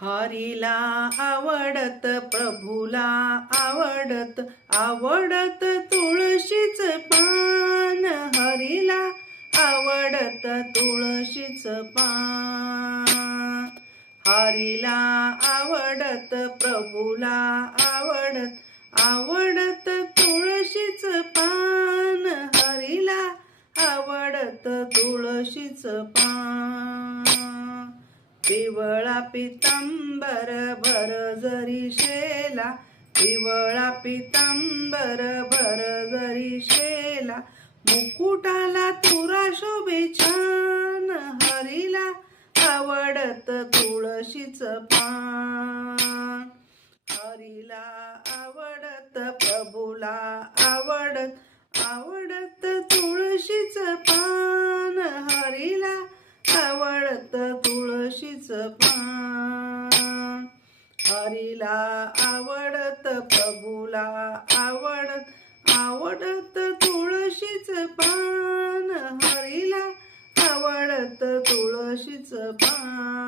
हरीला आवडत प्रभूला आवडत आवडत तुळशीच पान. हरीला आवडत तुळशीच पान. हरीला आवडत प्रभूला आवडत आवडत तुळशीच पान. हरीला आवडत तुळशीच पान. पिवळा पितांबर भर जरी शेला पिवळा पितांबर भर जरी शेला मुकुटाला तुरा शोभे छान हरीला आवडत तुळशीच पान. हरीला आवडत प्रभूला आवडत आवडत तुळशीच पान हरीला आवडत पान हरीला आवडत प्रभूला आवडत आवडत तुळशीच पान. हरीला आवडत तुळशीच पान.